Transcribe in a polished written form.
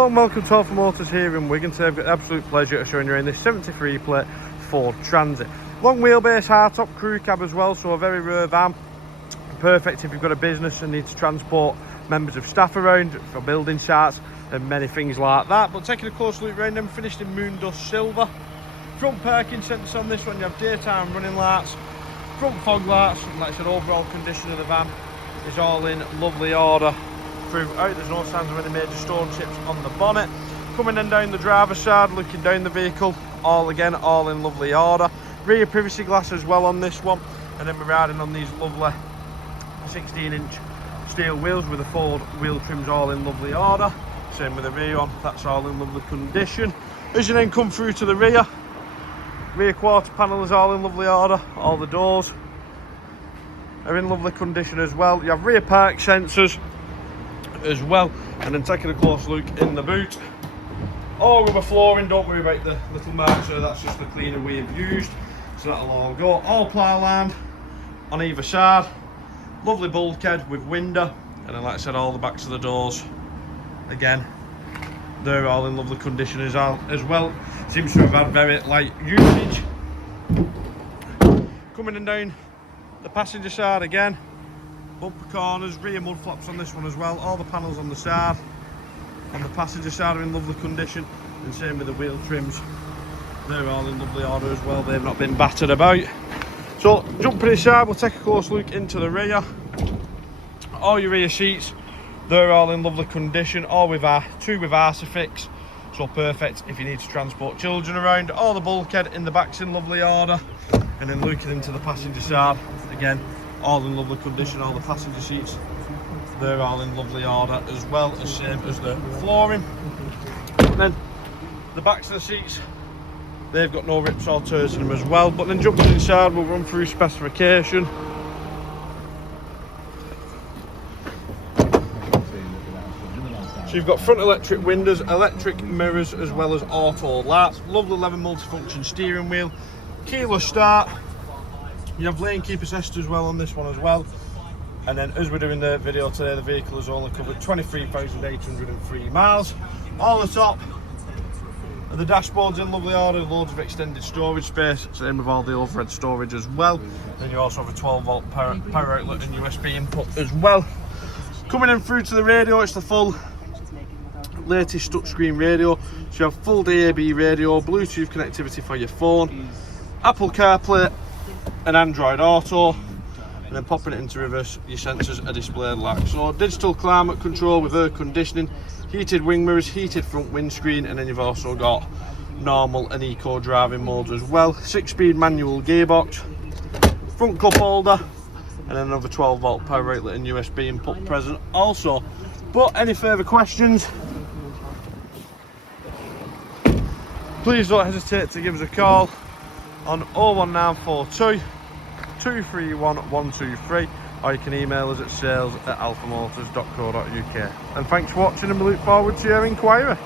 Hello and welcome to Alpha Motors here in Wigan. Today I've got the absolute pleasure of showing you around this 73 plate Ford Transit. Long wheelbase hardtop crew cab as well, so a very rare van. Perfect if you've got a business and need to transport members of staff around for building sites and many things like that. But taking a close look around them, finished in Moondust Silver. Front parking sensors on this one, you have daytime running lights, front fog lights, and like I said, overall condition of the van is all in lovely order throughout. There's no signs of any major stone chips on the bonnet. Coming in down the driver's side, looking down the vehicle, all in lovely order. Rear privacy glass as well on this one, and then we're riding on these lovely 16-inch steel wheels with the Ford wheel trims, all in lovely order. Same with the rear one, that's all in lovely condition. As you then come through to the rear quarter panel is all in lovely order. All the doors are in lovely condition as well. You have rear park sensors as well, and then taking a close look in the boot, all rubber flooring. Don't worry about the little marks there, that's just the cleaner we've used, so that'll all go. All ply-lined on either side, lovely bulkhead with window, and then like I said, all the backs of the doors again, they're all in lovely condition as well. Seems to have had very light usage. Coming in down the passenger side again, bumper corners, rear mud flaps on this one as well. All the panels on the side, on the passenger side, are in lovely condition, and same with the wheel trims, they're all in lovely order as well. They've not been battered about. So jumping inside, we'll take a close look into the rear. All your rear seats, they're all in lovely condition, all with two with Arcifix, so perfect if you need to transport children around. All the bulkhead in the back's in lovely order, and then looking into the passenger side again, all in lovely condition. All the passenger seats, they're all in lovely order as well, as same as the flooring. And then the backs of the seats, they've got no rips or tears in them as well. But then jumping inside, we'll run through specification. So you've got front electric windows, electric mirrors, as well as auto lights. Lovely leather multifunction steering wheel, keyless start. You have lane keep assist as well on this one as well. And then as we're doing the video today, the vehicle has only covered 23,803 miles. All the top of the dashboard's in lovely order, loads of extended storage space, same with all the overhead storage as well. Then you also have a 12-volt power outlet and USB input as well. Coming in through to the radio, it's the full latest touchscreen radio. So you have full DAB radio, Bluetooth connectivity for your phone, Apple Carplay and Android Auto, and then popping it into reverse, your sensors are displayed like so. Digital climate control with air conditioning, heated wing mirrors, heated front windscreen, and then you've also got normal and eco driving modes as well. 6-speed manual gearbox, front cup holder, and then another 12-volt power outlet and USB input present also. But any further questions, please don't hesitate to give us a call on 01942 231 123, or you can email us at sales@alphamotors.co.uk. And thanks for watching, and we look forward to your inquiry.